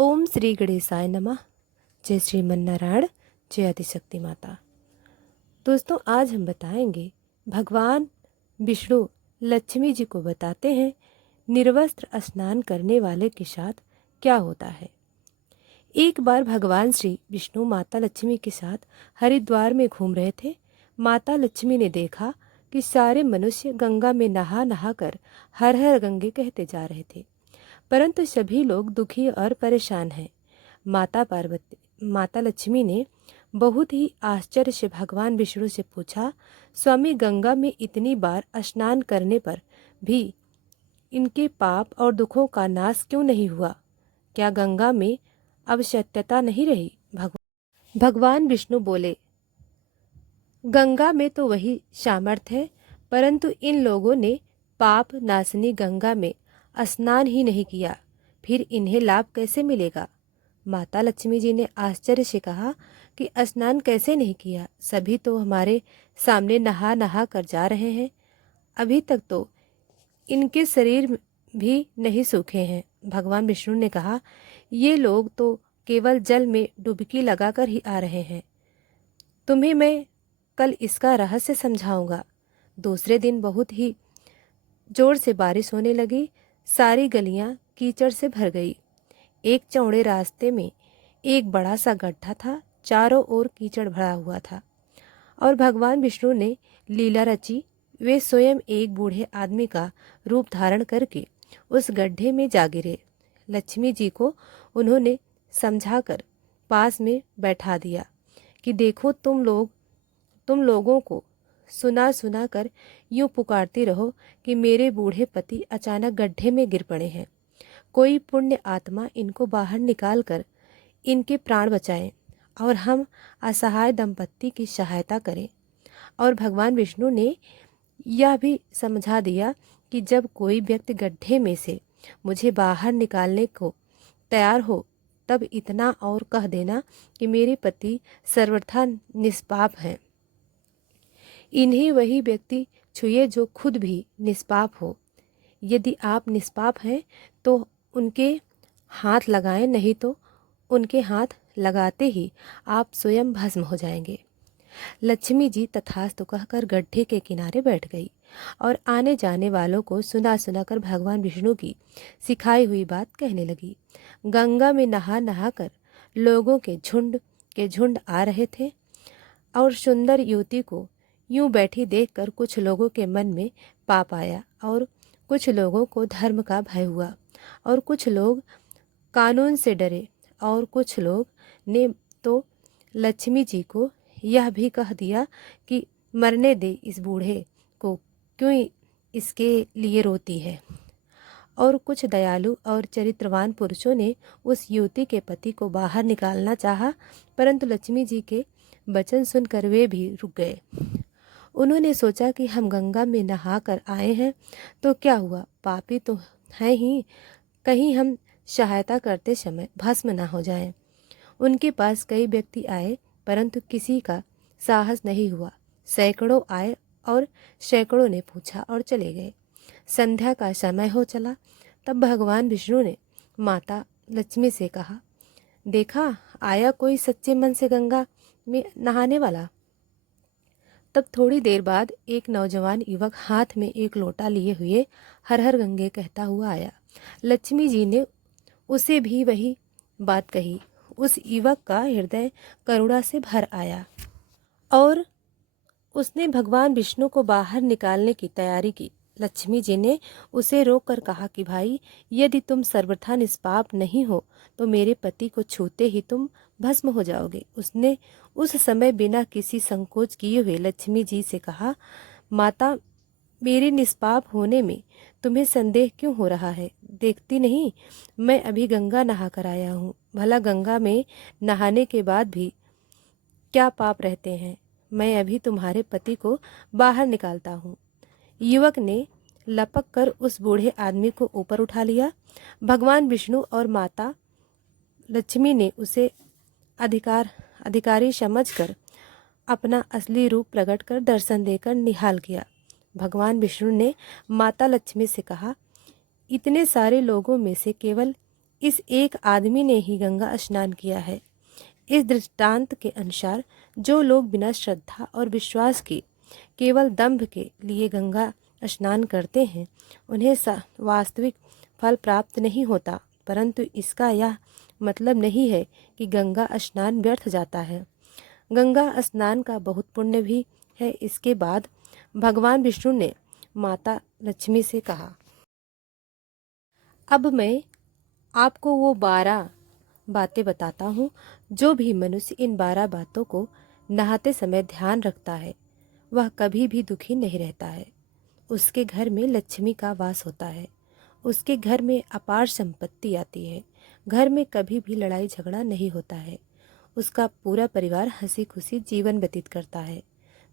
ओम श्री गणेशाय नमः। जय श्रीमन्नारायण। जय आदिशक्ति माता। दोस्तों, आज हम बताएंगे भगवान विष्णु लक्ष्मी जी को बताते हैं निर्वस्त्र स्नान करने वाले के साथ क्या होता है। एक बार भगवान श्री विष्णु माता लक्ष्मी के साथ हरिद्वार में घूम रहे थे। माता लक्ष्मी ने देखा कि सारे मनुष्य गंगा में नहा नहा कर हर हर गंगे कहते जा रहे थे, परंतु सभी लोग दुखी और परेशान हैं। माता लक्ष्मी ने बहुत ही आश्चर्य से भगवान विष्णु से पूछा, स्वामी, गंगा में इतनी बार स्नान करने पर भी इनके पाप और दुखों का नाश क्यों नहीं हुआ? क्या गंगा में अब सत्यता नहीं रही? भगवान विष्णु बोले, गंगा में तो वही सामर्थ्य है, परंतु इन लोगों ने पाप नाशनी गंगा में स्नान ही नहीं किया, फिर इन्हें लाभ कैसे मिलेगा? माता लक्ष्मी जी ने आश्चर्य से कहा कि स्नान कैसे नहीं किया? सभी तो हमारे सामने नहा नहा कर जा रहे हैं। अभी तक तो इनके शरीर भी नहीं सूखे हैं। भगवान विष्णु ने कहा, ये लोग तो केवल जल में डुबकी लगाकर ही आ रहे हैं। तुम्हें मैं कल इसका रहस्य समझाऊंगा। दूसरे दिन बहुत ही जोर से बारिश होने लगी। सारी गलियां कीचड़ से भर गई। एक चौड़े रास्ते में एक बड़ा सा गड्ढा था। चारों ओर कीचड़ भरा हुआ था और भगवान विष्णु ने लीला रची। वे स्वयं एक बूढ़े आदमी का रूप धारण करके उस गड्ढे में जा गिरे। लक्ष्मी जी को उन्होंने समझाकर पास में बैठा दिया कि देखो, तुम लोगों को सुना सुना कर यूं पुकारती रहो कि मेरे बूढ़े पति अचानक गड्ढे में गिर पड़े हैं। कोई पुण्य आत्मा इनको बाहर निकाल कर इनके प्राण बचाए और हम असहाय दंपत्ति की सहायता करें। और भगवान विष्णु ने यह भी समझा दिया कि जब कोई व्यक्ति गड्ढे में से मुझे बाहर निकालने को तैयार हो, तब इतना और कह देना कि मेरे पति सर्वथा निष्पाप हैं। इन्हें वही व्यक्ति छुए जो खुद भी निष्पाप हो। यदि आप निष्पाप हैं तो उनके हाथ लगाएं, नहीं तो उनके हाथ लगाते ही आप स्वयं भस्म हो जाएंगे। लक्ष्मी जी तथास्तु कहकर गड्ढे के किनारे बैठ गई और आने जाने वालों को सुना सुना कर भगवान विष्णु की सिखाई हुई बात कहने लगी। गंगा में नहा नहा कर लोगों के झुंड आ रहे थे और सुंदर युवती को यूं बैठी देखकर कुछ लोगों के मन में पाप आया और कुछ लोगों को धर्म का भय हुआ और कुछ लोग कानून से डरे और कुछ लोग ने तो लक्ष्मी जी को यह भी कह दिया कि मरने दे इस बूढ़े को, क्यों इसके लिए रोती है। और कुछ दयालु और चरित्रवान पुरुषों ने उस युवती के पति को बाहर निकालना चाहा, परंतु लक्ष्मी जी के वचन सुनकर वे भी रुक गए। उन्होंने सोचा कि हम गंगा में नहा कर आए हैं तो क्या हुआ, पापी तो हैं ही, कहीं हम सहायता करते समय भस्म न हो जाएं। उनके पास कई व्यक्ति आए, परंतु किसी का साहस नहीं हुआ। सैकड़ों आए और सैकड़ों ने पूछा और चले गए। संध्या का समय हो चला। तब भगवान विष्णु ने माता लक्ष्मी से कहा, देखा, आया कोई सच्चे मन से गंगा में नहाने वाला। तब थोड़ी देर बाद एक नौजवान युवक हाथ में एक लोटा लिए हुए हर हर गंगे कहता हुआ आया। लक्ष्मी जी ने उसे भी वही बात कही। उस युवक का हृदय करुणा से भर आया और उसने भगवान विष्णु को बाहर निकालने की तैयारी की। लक्ष्मी जी ने उसे रोक कर कहा कि भाई, यदि तुम सर्वथा निष्पाप नहीं हो तो मेरे पति को छूते ही तुम भस्म हो जाओगे। उसने उस समय बिना किसी संकोच किए हुए लक्ष्मी जी से कहा, माता, मेरे निष्पाप होने में तुम्हें संदेह क्यों हो रहा है? देखती नहीं, मैं अभी गंगा नहा कर आया हूँ। भला गंगा में नहाने के बाद भी क्या पाप रहते हैं? मैं अभी तुम्हारे पति को बाहर निकालता हूँ। युवक ने लपक कर उस बूढ़े आदमी को ऊपर उठा लिया। भगवान विष्णु और माता लक्ष्मी ने उसे अधिकारी समझकर अपना असली रूप प्रकट कर दर्शन देकर निहाल किया। भगवान विष्णु ने माता लक्ष्मी से कहा, इतने सारे लोगों में से केवल इस एक आदमी ने ही गंगा स्नान किया है। इस दृष्टांत के अनुसार जो लोग बिना श्रद्धा और विश्वास के केवल दंभ के लिए गंगा स्नान करते हैं, उन्हें वास्तविक फल प्राप्त नहीं होता, परंतु इसका यह मतलब नहीं है कि गंगा स्नान व्यर्थ जाता है। गंगा स्नान का बहुत पुण्य भी है। इसके बाद भगवान विष्णु ने माता लक्ष्मी से कहा, अब मैं आपको वो 12 बातें बताता हूँ। जो भी मनुष्य इन 12 बातों को नहाते समय ध्यान रखता है, वह कभी भी दुखी नहीं रहता है। उसके घर में लक्ष्मी का वास होता है। उसके घर में अपार संपत्ति आती है। घर में कभी भी लड़ाई झगड़ा नहीं होता है। उसका पूरा परिवार हंसी खुशी जीवन व्यतीत करता है।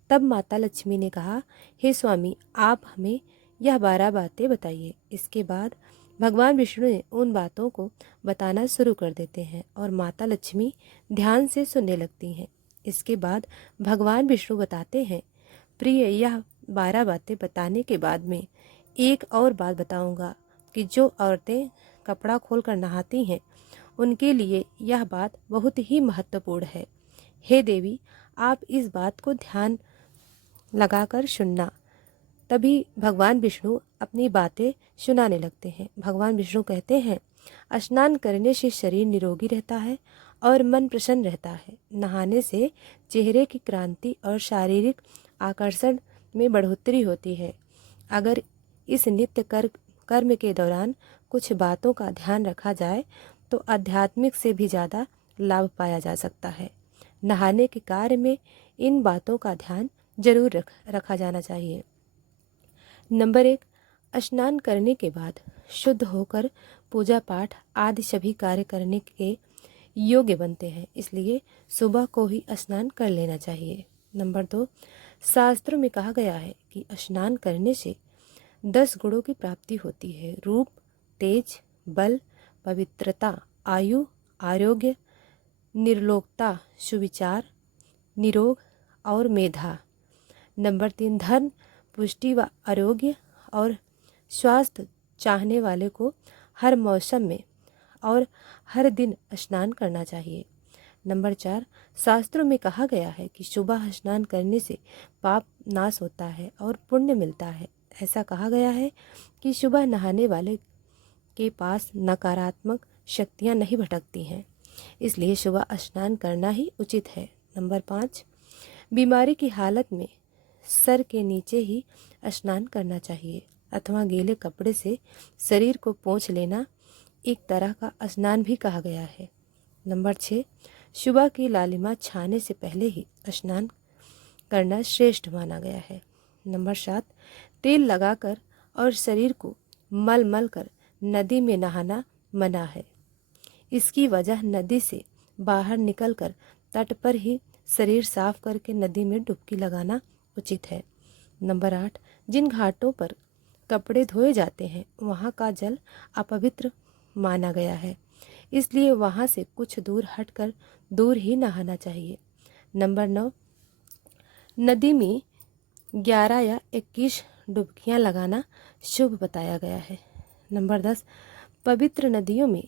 तब माता लक्ष्मी ने कहा, हे स्वामी, आप हमें यह 12 बातें बताइए। इसके बाद भगवान विष्णु ने उन बातों को बताना शुरू कर देते हैं और माता लक्ष्मी ध्यान से सुनने लगती हैं। इसके बाद भगवान विष्णु बताते हैं, प्रिय, यह 12 बातें बताने के बाद में एक और बात बताऊंगा कि जो औरतें कपड़ा खोलकर नहाती हैं, उनके लिए यह बात बहुत ही महत्वपूर्ण है। हे देवी, आप इस बात को ध्यान लगाकर सुनना। तभी भगवान विष्णु अपनी बातें सुनाने लगते हैं। भगवान विष्णु कहते हैं, स्नान करने से शरीर निरोगी रहता है और मन प्रसन्न रहता है। नहाने से चेहरे की क्रांति और शारीरिक आकर्षण में बढ़ोतरी होती है। अगर इस नित्य कर्म के दौरान कुछ बातों का ध्यान रखा जाए तो आध्यात्मिक से भी ज़्यादा लाभ पाया जा सकता है। नहाने के कार्य में इन बातों का ध्यान जरूर रखा जाना चाहिए। नंबर 1, स्नान करने के बाद शुद्ध होकर पूजा पाठ आदि सभी कार्य करने के योग्य बनते हैं, इसलिए सुबह को ही स्नान कर लेना चाहिए। नंबर 2, शास्त्रों में कहा गया है कि स्नान करने से 10 गुणों की प्राप्ति होती है। रूप, तेज, बल, पवित्रता, आयु, आरोग्य, निर्लोकता, सुविचार, निरोग और मेधा। नंबर 3, धन, पुष्टि व आरोग्य और स्वास्थ्य चाहने वाले को हर मौसम में और हर दिन स्नान करना चाहिए। नंबर 4, शास्त्रों में कहा गया है कि सुबह स्नान करने से पाप नाश होता है और पुण्य मिलता है। ऐसा कहा गया है कि सुबह नहाने वाले के पास नकारात्मक शक्तियाँ नहीं भटकती हैं, इसलिए सुबह स्नान करना ही उचित है। नंबर 5, बीमारी की हालत में सर के नीचे ही स्नान करना चाहिए अथवा गीले कपड़े से शरीर को पोंछ लेना एक तरह का स्नान भी कहा गया है। नंबर 6, सुबह की लालिमा छाने से पहले ही स्नान करना श्रेष्ठ माना गया है। नंबर 7, तेल लगाकर और शरीर को मल मल कर नदी में नहाना मना है। इसकी वजह नदी से बाहर निकलकर तट पर ही शरीर साफ करके नदी में डुबकी लगाना उचित है। नंबर 8, जिन घाटों पर कपड़े धोए जाते हैं वहाँ का जल अपवित्र माना गया है, इसलिए वहाँ से कुछ दूर हटकर दूर ही नहाना चाहिए। नंबर 9, नदी में 11 या 21 डुबकियाँ लगाना शुभ बताया गया है। नंबर 10, पवित्र नदियों में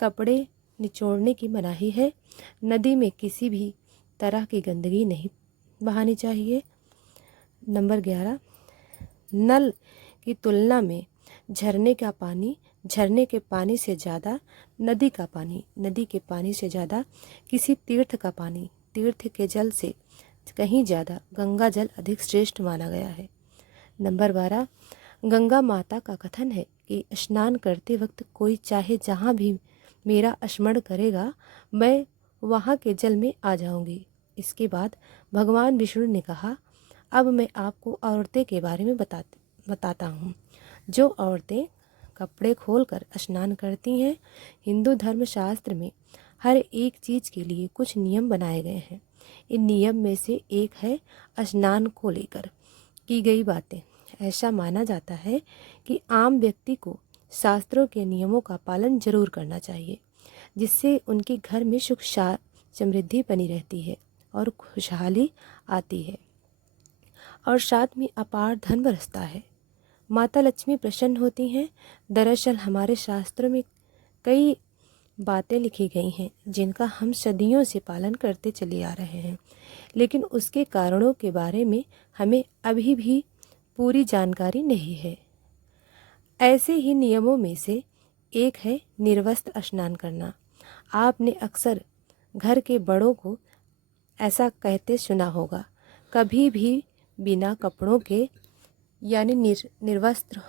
कपड़े निचोड़ने की मनाही है। नदी में किसी भी तरह की गंदगी नहीं बहानी चाहिए। नंबर 11, नल की तुलना में झरने के पानी से ज़्यादा नदी के पानी से ज़्यादा किसी तीर्थ का पानी, तीर्थ के जल से कहीं ज़्यादा गंगा जल अधिक श्रेष्ठ माना गया है। नंबर 12, गंगा माता का कथन है कि स्नान करते वक्त कोई चाहे जहाँ भी मेरा स्मरण करेगा, मैं वहाँ के जल में आ जाऊँगी। इसके बाद भगवान विष्णु ने कहा, अब मैं आपको औरतें के बारे में बताता हूँ। जो औरतें कपड़े खोलकर स्नान करती हैं, हिंदू धर्मशास्त्र में हर एक चीज़ के लिए कुछ नियम बनाए गए हैं। इन नियम में से एक है स्नान को लेकर की गई बातें। ऐसा माना जाता है कि आम व्यक्ति को शास्त्रों के नियमों का पालन जरूर करना चाहिए, जिससे उनके घर में सुख समृद्धि बनी रहती है और खुशहाली आती है और साथ में अपार धन बरसता है। माता लक्ष्मी प्रसन्न होती हैं। दरअसल हमारे शास्त्रों में कई बातें लिखी गई हैं जिनका हम सदियों से पालन करते चले आ रहे हैं, लेकिन उसके कारणों के बारे में हमें अभी भी पूरी जानकारी नहीं है। ऐसे ही नियमों में से एक है निर्वस्त्र स्नान करना। आपने अक्सर घर के बड़ों को ऐसा कहते सुना होगा, कभी भी बिना कपड़ों के यानी निर्वस्त्र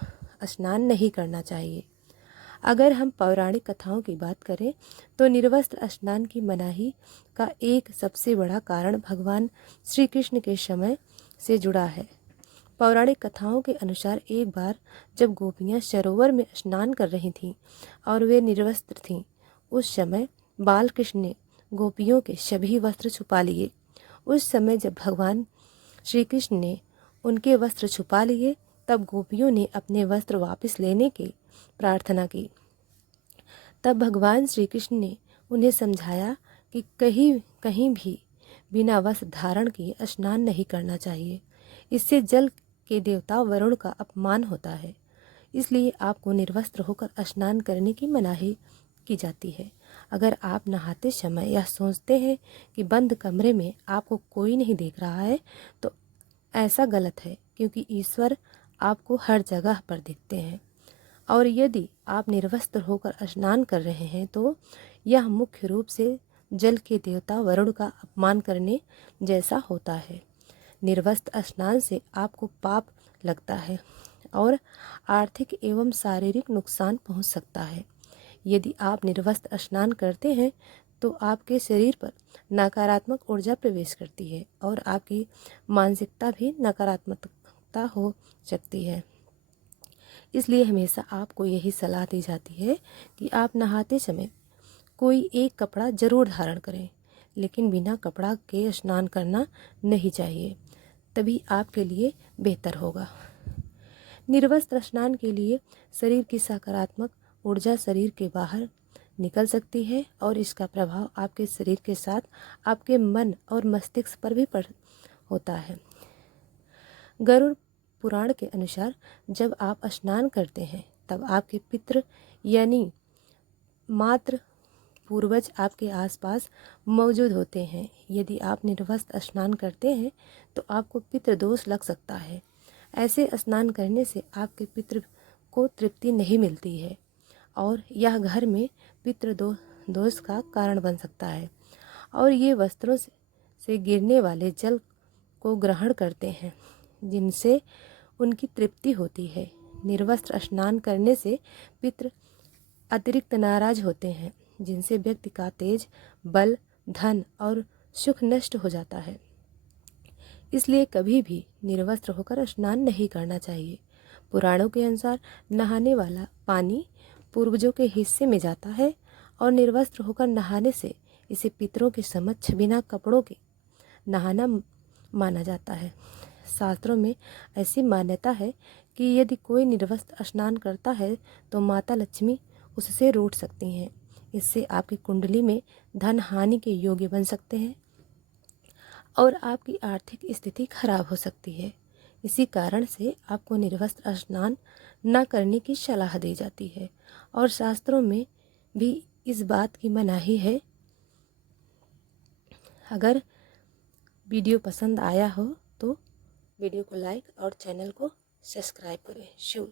स्नान नहीं करना चाहिए। अगर हम पौराणिक कथाओं की बात करें तो निर्वस्त्र स्नान की मनाही का एक सबसे बड़ा कारण भगवान श्री कृष्ण के समय से जुड़ा है। पौराणिक कथाओं के अनुसार एक बार जब गोपियां सरोवर में स्नान कर रही थीं और वे निर्वस्त्र थीं, उस समय बाल कृष्ण ने गोपियों के सभी वस्त्र छुपा लिए। उस समय जब भगवान श्री कृष्ण ने उनके वस्त्र छुपा लिए, तब गोपियों ने अपने वस्त्र वापस लेने की प्रार्थना की। तब भगवान श्री कृष्ण ने उन्हें समझाया कि कहीं भी बिना वस्त्र धारण किए स्नान नहीं करना चाहिए। इससे जल के देवता वरुण का अपमान होता है। इसलिए आपको निर्वस्त्र होकर स्नान करने की मनाही की जाती है। अगर आप नहाते समय यह सोचते हैं कि बंद कमरे में आपको कोई नहीं देख रहा है, तो ऐसा गलत है, क्योंकि ईश्वर आपको हर जगह पर दिखते हैं। और यदि आप निर्वस्त्र होकर स्नान कर रहे हैं तो यह मुख्य रूप से जल के देवता वरुण का अपमान करने जैसा होता है। निर्वस्त्र स्नान से आपको पाप लगता है और आर्थिक एवं शारीरिक नुकसान पहुंच सकता है। यदि आप निर्वस्त्र स्नान करते हैं तो आपके शरीर पर नकारात्मक ऊर्जा प्रवेश करती है और आपकी मानसिकता भी नकारात्मकता हो सकती है। इसलिए हमेशा आपको यही सलाह दी जाती है कि आप नहाते समय कोई एक कपड़ा जरूर धारण करें, लेकिन बिना कपड़ा के स्नान करना नहीं चाहिए, तभी आपके लिए बेहतर होगा। निर्वस्त्र स्नान के लिए शरीर की सकारात्मक ऊर्जा शरीर के बाहर निकल सकती है और इसका प्रभाव आपके शरीर के साथ आपके मन और मस्तिष्क पर भी होता है। गरुड़ पुराण के अनुसार जब आप स्नान करते हैं तब आपके पितृ यानी मातृ पूर्वज आपके आसपास मौजूद होते हैं। यदि आप निर्वस्त्र स्नान करते हैं तो आपको पितृदोष लग सकता है। ऐसे स्नान करने से आपके पितृ को तृप्ति नहीं मिलती है और यह घर में पितृदोष का कारण बन सकता है और ये वस्त्रों से गिरने वाले जल को ग्रहण करते हैं, जिनसे उनकी तृप्ति होती है। निर्वस्त्र स्नान करने से पितृ अतिरिक्त नाराज होते हैं, जिनसे व्यक्ति का तेज, बल, धन और सुख नष्ट हो जाता है। इसलिए कभी भी निर्वस्त्र होकर स्नान नहीं करना चाहिए। पुराणों के अनुसार नहाने वाला पानी पूर्वजों के हिस्से में जाता है और निर्वस्त्र होकर नहाने से इसे पितरों के समक्ष बिना कपड़ों के नहाना माना जाता है। शास्त्रों में ऐसी मान्यता है कि यदि कोई निर्वस्त्र स्नान करता है तो माता लक्ष्मी उससे रूठ सकती हैं। इससे आपकी कुंडली में धन हानि के योग्य बन सकते हैं और आपकी आर्थिक स्थिति खराब हो सकती है। इसी कारण से आपको निर्वस्त्र स्नान न करने की सलाह दी जाती है और शास्त्रों में भी इस बात की मनाही है। अगर वीडियो पसंद आया हो तो वीडियो को लाइक और चैनल को सब्सक्राइब करें। शुभ